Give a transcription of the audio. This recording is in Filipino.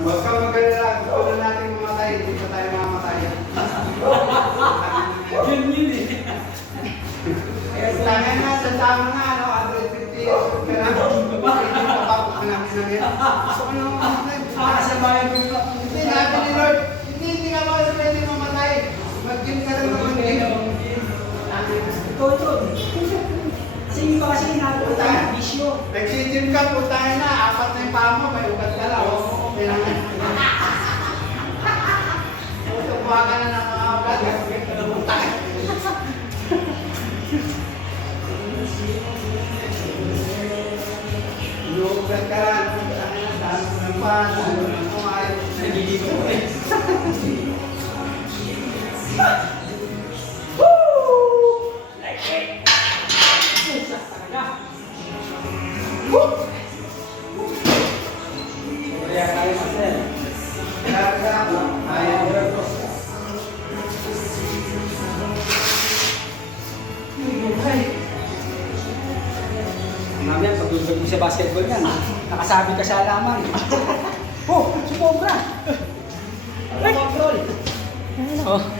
Huwag ka mag-alala. Gusto na natin mamatay. Hindi pa tayo mamatay. Yun eh. Tangan na, sa tama nga, no? 150 years old ka na. Hindi papapok ka namin na yan. Gusto ko nung Makasabayan mo yung hindi natin ni Lord. Hindi ka ba pwede mamatay. Mag-gym ka rin naman gym. Ito. Kasi yung kasi napunta ng bisyo. Nag-gym ka, putahin na. 4 na yung paa mo, may ugat ka lang. Okay lang yan. Tubuha ka na ng mga ugat. Putahin. Inuugat ka lang. Putahin na. Dahil mo ng paa. Dahil mo ng kumain. Nagigito ko eh. Mamaya, pag-usap mo sa basketball yan, nakasabi ka sa alaman. Oh, sumobra! Control! Oh.